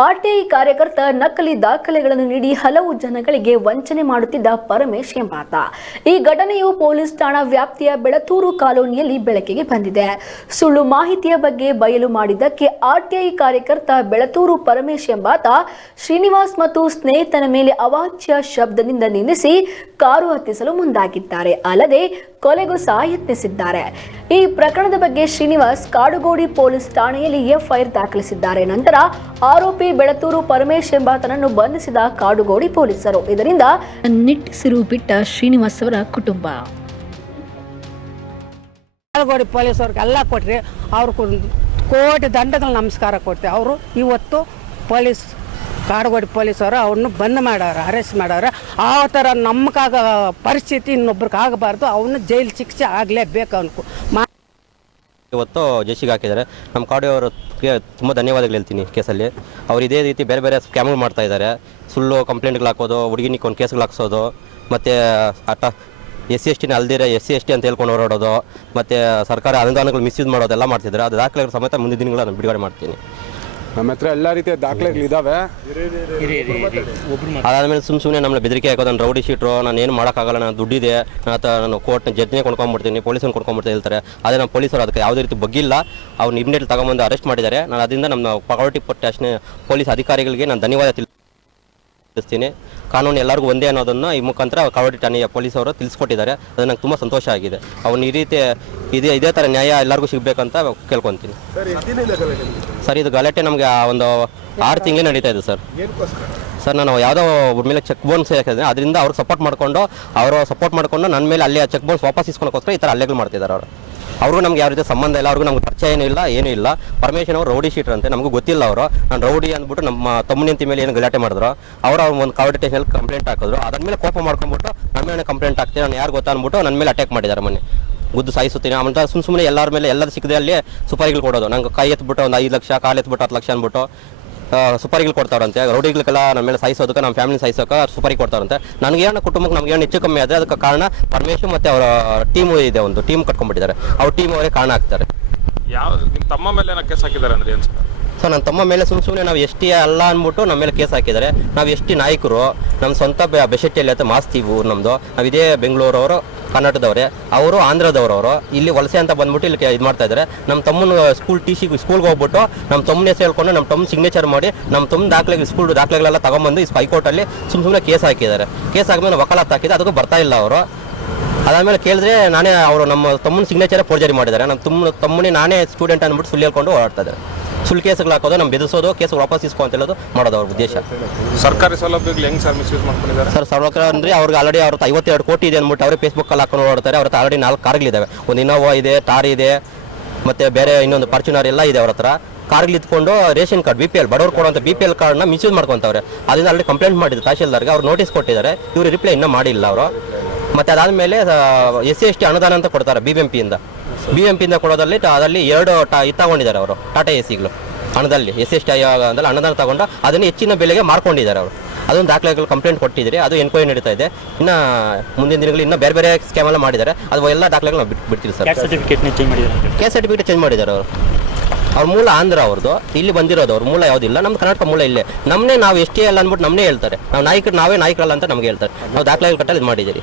RTI ಕಾರ್ಯಕರ್ತ ನಕಲಿ ದಾಖಲೆಗಳನ್ನು ನೀಡಿ ಹಲವು ಜನಗಳಿಗೆ ವಂಚನೆ ಮಾಡುತ್ತಿದ್ದ ಪರಮೇಶ್ ಎಂಬಾತ. ಈ ಘಟನೆಯು ಪೊಲೀಸ್ ಠಾಣಾ ವ್ಯಾಪ್ತಿಯ ಬೆಳತೂರು ಕಾಲೋನಿಯಲ್ಲಿ ಬೆಳಕಿಗೆ ಬಂದಿದೆ. ಸುಳ್ಳು ಮಾಹಿತಿಯ ಬಗ್ಗೆ ಬಯಲು ಮಾಡಿದ್ದಕ್ಕೆ ಆರ್ಟಿಐ ಕಾರ್ಯಕರ್ತ ಬೆಳತೂರು ಪರಮೇಶ್ ಎಂಬಾತ ಶ್ರೀನಿವಾಸ್ ಮತ್ತು ಸ್ನೇಹಿತನ ಮೇಲೆ ಅವಾಚ್ಯ ಶಬ್ದದಿಂದ ನಿಂದಿಸಿ ಕಾರು ಹತ್ತಿಸಲು ಮುಂದಾಗಿದ್ದಾರೆ. ಅಲ್ಲದೆ ಕೊಲೆಗೂ ಸಹ ಯತ್ನಿಸಿದ್ದಾರೆ. ಈ ಪ್ರಕರಣದ ಬಗ್ಗೆ ಶ್ರೀನಿವಾಸ್ ಕಾಡುಗೋಡಿ ಪೊಲೀಸ್ ಠಾಣೆಯಲ್ಲಿ ಎಫ್ಐಆರ್ ದಾಖಲಿಸಿದ್ದಾರೆ. ನಂತರ ಆರೋಪಿ ಬೆಳತೂರು ಪರಮೇಶ್ ಎಂಬಾತನನ್ನು ಬಂಧಿಸಿದ ಕಾಡುಗೋಡಿ ಪೊಲೀಸರು. ಇದರಿಂದ ನಿಟ್ಟುಸಿರು ಬಿಟ್ಟ ಶ್ರೀನಿವಾಸ್ ಅವರ ಕುಟುಂಬ. ಕಾಡುಗೋಡಿ ಪೊಲೀಸವ್ರಿಗೆಲ್ಲ ಕೊಟ್ರಿ, ಅವ್ರು ಕೋಟಿ ದಂಡಗಳು ನಮಸ್ಕಾರ ಕೊಡ್ತೀವಿ. ಅವರು ಇವತ್ತು ಕಾಡುಗೋಡಿ ಪೊಲೀಸವರು ಅವ್ರನ್ನ ಬಂದ್ ಮಾಡವ್ರೆ, ಅರೆಸ್ಟ್ ಮಾಡವ್ರೆ. ಆ ಥರ ನಮಗಾಗ ಪರಿಸ್ಥಿತಿ ಇನ್ನೊಬ್ರಿಗೆ ಆಗಬಾರ್ದು. ಅವನು ಜೈಲು ಶಿಕ್ಷೆ ಆಗಲೇಬೇಕು ಅನ್ಕೋ. ಇವತ್ತು ಜೈಸಿಗೆ ಹಾಕಿದ್ದಾರೆ. ನಮ್ಮ ಕಾಡುವವರಿಗೆ ತುಂಬ ಧನ್ಯವಾದಗಳು ಹೇಳ್ತೀನಿ. ಕೇಸಲ್ಲಿ ಅವ್ರು ಇದೇ ರೀತಿ ಬೇರೆ ಬೇರೆ ಸ್ಕ್ಯಾಮ್ಗಳು ಮಾಡ್ತಾ ಇದ್ದಾರೆ. ಸುಳ್ಳು ಕಂಪ್ಲೇಂಟ್ಗಳು ಹಾಕೋದು, ಹುಡುಗಿನಿಗೆ ಒಂದು ಕೇಸ್ಗಳು ಹಾಕ್ಸೋದು, ಮತ್ತು SC/ST ಅಲ್ದಿರ SC/ST ಅಂತ ಹೇಳ್ಕೊಂಡು ಹೊರಡೋದು, ಮತ್ತು ಸರ್ಕಾರ ಅನುದಾನಗಳು ಮಿಸ್ಯೂಸ್ ಮಾಡೋದೆಲ್ಲ ಮಾಡ್ತಿದ್ದಾರೆ. ಅದು ದಾಖಲೆಗಳ ಸಮೇತ ಮುಂದಿನ ದಿನಗಳು ನಾನು ಬಿಡುಗಡೆ ಮಾಡ್ತೀನಿ. ನಮ್ಮ ಹತ್ರ ಎಲ್ಲ ರೀತಿಯ ದಾಖಲೆಗಳಿದ್ದಾವೆ. ಅದಾದಮೇಲೆ ಸುಮ್ಮನೆ ನಮ್ಮನ್ನ ಬೆದರಿಕೆ ಹಾಕೋದು, ನಾನು ರೌಡಿ ಶೀಟ್ರು, ನಾನು ಏನು ಮಾಡೋಕ್ಕಾಗಲ್ಲ, ನಾನು ದುಡ್ಡಿದೆ, ನಾನು ಕೋರ್ಟ್ನ ಜಡ್ಜ್ನೇ ಕೊಂಡ್ಕೊಂಡ್ಬಿಡ್ತೀನಿ, ಪೊಲೀಸನ್ನು ಕೊಂಡ್ಕೊಂಡ್ಬಿಡ್ತೀನಿ ಹೇಳ್ತಾರೆ. ಆದರೆ ನಮ್ಮ ಪೊಲೀಸರು ಅದಕ್ಕೆ ಯಾವುದೇ ರೀತಿ ಬಗ್ಗಿಲ್ಲ. ಅವ್ರು ಇಮಿಡಿಯೇಟ್ ತಗೊಂಬಂದು ಅರೆಸ್ಟ್ ಮಾಡಿದ್ದಾರೆ. ನಾನು ಅದರಿಂದ ನಮ್ಮ ಕಾಡುಗೋಡಿ ಪೊಲೀಸ್ ಅಧಿಕಾರಿಗಳಿಗೆ ನಾನು ಧನ್ಯವಾದ ತಿಳಿಸ್ತೀನಿ. ಕಾನೂನು ಎಲ್ಲರಿಗೂ ಒಂದೇ ಅನ್ನೋದನ್ನು ಈ ಮುಖಾಂತರ ಕಾಡುಗೋಡಿ ಠಾಣೆಯ ಪೊಲೀಸವರು ತಿಳಿಸ್ಕೊಟ್ಟಿದ್ದಾರೆ. ಅದು ನಂಗೆ ತುಂಬ ಸಂತೋಷ ಆಗಿದೆ. ಅವನು ಈ ರೀತಿ ಇದೇ ಥರ ನ್ಯಾಯ ಎಲ್ಲರಿಗೂ ಸಿಗಬೇಕಂತ ಕೇಳ್ಕೊತೀನಿ. ಸರ್, ಇದು ಗಲಾಟೆ ನಮಗೆ ಒಂದು 6 ತಿಂಗಳೇ ನಡೀತಾ ಇದೆ ಸರ್. ನಾನು ಯಾವುದೋ ಒಬ್ಬರ ಮೇಲೆ ಚೆಕ್ ಬೌನ್ಸ್ ಹಾಕಿದ್ರೆ ಅದರಿಂದ ಅವ್ರಿಗೆ ಸಪೋರ್ಟ್ ಮಾಡಿಕೊಂಡು ನನ್ನ ಮೇಲೆ ಅಲ್ಲಿ ಚೆಕ್ ಬೌನ್ಸ್ ವಾಪಸ್ ಇಸ್ಕೊಳಕ್ಕೋಸ್ಕರ ಈ ಥರ ಹಲ್ಲೆಗಳು ಮಾಡ್ತಿದ್ದಾರೆ. ಅವ್ರಿಗೂ ನಮ್ಗೆ ಯಾವ ರೀತಿ ಸಂಬಂಧ ಇಲ್ಲ, ಅವ್ರಿಗೂ ನಮ್ಗೆ ಪರಿಚಯ ಏನೂ ಇಲ್ಲ. ಪರಮೇಶನ್ ಅವರು ರೌಡಿ ಶೀಟರ್ ಅಂತೆ, ನಮಗೂ ಗೊತ್ತಿಲ್ಲ. ಅವರು ನಾನು ರೌಡಿ ಅಂದ್ಬಿಟ್ಟು ನಮ್ಮ ತಮ್ಮನಿಂತಿ ಮೇಲೆ ಏನು ಗಲಾಟೆ ಮಾಡಿದ್ರು. ಅವ್ರು ಒಂದು ಕಾವಡಿ ಸ್ಟೇಷನಲ್ಲಿ ಕಂಪ್ಲೇಂಟ್ ಹಾಕಿದ್ರು. ಅದಾದ್ಮೇಲೆ ಕೋಪ ಮಾಡ್ಕೊಂಡ್ಬಿಟ್ಟು ನಮ್ಮ ಮೇಲೆ ಕಂಪ್ಲೇಂಟ್ ಹಾಕ್ತೀನಿ, ನಾನು ಯಾರು ಗೊತ್ತಾ ಅಂದ್ಬಿಟ್ಟು ನನ್ನ ಮೇಲೆ ಅಟ್ಯಾಕ್ ಮಾಡಿದ್ದಾರೆ. ಮೊನ್ನೆ ಗುದ್ದು ಸಾಯಿಸುತ್ತೀನಿ ಅಂತ ಸುಮ್ಮನೆ ಎಲ್ಲರ ಮೇಲೆ ಎಲ್ಲರೂ ಸಿಕ್ಕದೆ ಅಲ್ಲಿ ಸುಪಾರಿಗಳು ಕೊಡೋದು. ನಂಗೆ ಕೈ ಎತ್ಬಿಟ್ಟು ಒಂದು 5 ಲಕ್ಷ, ಕಾಲು ಎತ್ಬಿಟ್ಟು 10 ಲಕ್ಷ ಅಂದ್ಬಿಟ್ಟು ಸುಪಾರಿಗಳು ಕೊಡ್ತಾರಂತೆ. ರೌಡಿಗಳಿಗೆಲ್ಲ ನಮ್ಮ ಮೇಲೆ ಸಾಯಿಸೋದಕ್ಕೆ, ನಮ್ಮ ಫ್ಯಾಮಿಲಿ ಸಾಯಿಸೋಕೆ ಸುಪಾರಿ ಕೊಡ್ತಾರಂತೆ. ನನಗೇನು ಕುಟುಂಬಕ್ಕೆ ನಮಗೇನು ಹೆಚ್ಚು ಕಮ್ಮಿ ಆದರೆ ಅದಕ್ಕೆ ಕಾರಣ ಪರಮೇಶ್ ಮತ್ತು ಅವರ ಟೀಮು ಇದೆ, ಒಂದು ಟೀಮ್ ಕಟ್ಕೊಂಡ್ಬಿಟ್ಟಿದ್ದಾರೆ. ಅವ್ರ ಟೀಮ್ ಅವರೇ ಕಾರಣ ಆಗ್ತಾರೆ. ನಿಮ್ಮ ತಮ್ಮ ಮೇಲೆ ಕೇಸ್ ಹಾಕಿದ್ದಾರೆ ಅಂದ್ರೆ ಏನು ಸರ್? ನನ್ನ ತಮ್ಮ ಮೇಲೆ ಸುಮ್ಮನೆ ನಾವು ST ಅಲ್ಲ ಅಂದ್ಬಿಟ್ಟು ನಮ್ಮ ಮೇಲೆ ಕೇಸ್ ಹಾಕಿದ್ದಾರೆ. ನಾವು ST ನಾಯಕರು, ನಮ್ಮ ಸ್ವಂತ ಬೆಶೆಟ್ಟಿಯಲ್ಲಿ ಅಂತ ಮಾಸ್ತೀವು ನಮ್ಮದು. ನಾವು ಇದೇ ಬೆಂಗಳೂರವರು, ಕರ್ನಾಟಕದವರೇ, ಅವರು ಆಂಧ್ರದವರವರು. ಇಲ್ಲಿ ವಲಸೆ ಅಂತ ಬಂದ್ಬಿಟ್ಟು ಇಲ್ಲಿ ಇದು ಮಾಡ್ತಾ ಇದ್ದಾರೆ. ನಮ್ಮ ತಮ್ಮನ ಸ್ಕೂಲ್ಗೆ ಹೋಗ್ಬಿಟ್ಟು ನಮ್ಮ ತಮ್ಮನ ಹೆಸರು ಹೇಳ್ಕೊಂಡು ನಮ್ಮ ತಮ್ಮ ಸಿಗ್ನೇಚರ್ ಮಾಡಿ ನಮ್ಮ ತಮ್ಮ ಸ್ಕೂಲ್ ದಾಖಲೆಗಳೆಲ್ಲ ತಗೊಂಬಂದು ಹೈಕೋರ್ಟಲ್ಲಿ ಸುಮ್ಮನೆ ಕೇಸ್ ಹಾಕಿದ್ದಾರೆ. ಕೇಸ್ ಹಾಕಿದ್ಮೇಲೆ ವಕಾಲತ್ತು ಹಾಕಿದೆ, ಅದಕ್ಕೂ ಬರ್ತಾ ಇಲ್ಲ ಅವರು. ಅದಾದಮೇಲೆ ಕೇಳಿದ್ರೆ ಅವರು ನಮ್ಮ ತಮ್ಮನ ಸಿಗ್ನೇಚರೇ ಫೋರ್ಜರಿ ಮಾಡಿದ್ದಾರೆ. ನಮ್ಮ ತಮ್ಮನೇ ನಾನೇ ಸ್ಟೂಡೆಂಟ್ ಅಂದ್ಬಿಟ್ಟು ಸುಳ್ಳು ಹೇಳ್ಕೊಂಡು ಓಡಾಡ್ತಾ ಇದ್ದಾರೆ. ಸುಳ್ಳು ಕೇಸ್ಗಳು ಹಾಕೋದು, ನಮ್ಮ ಬೆದರಿಸೋದು, ಕೇಸ್ ವಾಪಸ್ ಇಸ್ಕೊ ಅಂತ ಹೇಳೋದು ಮಾಡೋದು ಅವ್ರ ಉದ್ದೇಶ. ಸರ್ಕಾರಿ ಸೌಲಭ್ಯಗಳು ಹೆಂಗೆ ಸರ್ ಮಿಸ್ಯೂಸ್ ಮಾಡ್ಕೊಂಡಿದ್ದಾರೆ ಸರ್? ಸರ್ಕಾರ ಅಂದರೆ ಅವ್ರಿಗೆ ಆಲ್ರೆಡಿ ಅವ್ರ 52 ಕೋಟಿ ಇದೆ ಅಂದ್ಬಿಟ್ಟು ಅವರೇ ಫೇಸ್ಬುಕ್ಕಲ್ಲಿ ಹಾಕೊಂಡು ಓಡ್ತಾರೆ. ಅವ್ರ ಹತ್ರ ಆಲ್ರೆಡಿ 4 ಕಾರ್ಗಳಿದ್ದಾವೆ. ಒಂದು ಇನೋವಾ ಇದೆ, ಟಾರ್ ಇದೆ, ಮತ್ತು ಬೇರೆ ಇನ್ನೊಂದು ಫಾರ್ಚುನರ್ ಎಲ್ಲ ಇದೆ ಅವ್ರ ಹತ್ರ. ಕಾರ್ಗಳು ಇಟ್ಕೊಂಡು ರೇಷನ್ ಕಾರ್ಡ್ BPL ಬಡವ್ರು ಕೊಡುವಂಥ BPL ಕಾರ್ಡ್ನ ಮಿಸ್ಯೂಸ್ ಮಾಡ್ಕೊತವ್ರೆ. ಅದರಿಂದ ಆಲ್ರೆಡಿ ಕಂಪ್ಲೇಂಟ್ ಮಾಡಿದ್ರು ತಹಶೀಲ್ದಾರ್ಗೆ. ಅವ್ರು ನೋಟಿಸ್ ಕೊಟ್ಟಿದ್ದಾರೆ. ಇವರು ರಿಪ್ಲೈ ಇನ್ನೂ ಮಾಡಿಲ್ಲ ಅವರು. ಮತ್ತು ಅದಾದಮೇಲೆ SC/ST ಅನುದಾನ ಅಂತ ಕೊಡ್ತಾರೆ BBMPಯಿಂದ ಕೊಡೋದಲ್ಲಿ ಅದರಲ್ಲಿ 2 ತಗೊಂಡಿದ್ದಾರೆ ಅವರು, ಟಾಟಾ ACಗಳು ಹಣದಲ್ಲಿ. SC/ST ಅಂದರೆ ಅನುದಾನ ತಗೊಂಡು ಅದನ್ನು ಹೆಚ್ಚಿನ ಬೆಲೆಗೆ ಮಾರ್ಕೊಂಡಿದ್ದಾರೆ ಅವರು. ಅದೊಂದು ದಾಖಲೆಗಳು ಕಂಪ್ಲೇಂಟ್ ಕೊಟ್ಟಿದ್ದಾರೆ. ಅದು ಎನ್ಕ್ವೈರಿ ನಡೀತಾ ಇದೆ. ಇನ್ನು ಮುಂದಿನ ದಿನಗಳು ಇನ್ನೂ ಬೇರೆ ಸ್ಕ್ಯಾಮೆಲ್ಲ ಮಾಡಿದ್ದಾರೆ. ಅದು ಎಲ್ಲ ದಾಖಲೆಗಳು ನಾವು ಬಿಡ್ತೀವಿ ಸರ್. ಕ್ಯಾಸ್ಟ್ ಸರ್ಟಿಫಿಕೇಟ್ ಚೇಂಜ್ ಮಾಡಿದ್ದಾರೆ ಅವರು. ಅವ್ರ ಮೂಲ ಆಂಧ್ರ ಅವ್ರದ್ದು, ಇಲ್ಲಿ ಬಂದಿರೋದು. ಅವ್ರ ಮೂಲ ಯಾವುದಿಲ್ಲ, ನಮ್ಮ ಕರ್ನಾಟಕ ಮೂಲ ಇಲ್ಲೇ. ನಾವು ST ಅಲ್ಲ ಅಂದ್ಬಿಟ್ಟು ನಮ್ಮನ್ನೇ ಹೇಳ್ತಾರೆ. ನಾವೇ ನಾಯಕರಲ್ಲ ಅಂತ ನಮ್ಗೆ ಹೇಳ್ತಾರೆ. ನಾವು ದಾಖಲೆಗಳು ಕಟ್ಟಲ್ಲಿ ಇದು ಮಾಡಿದ್ದೀರಿ.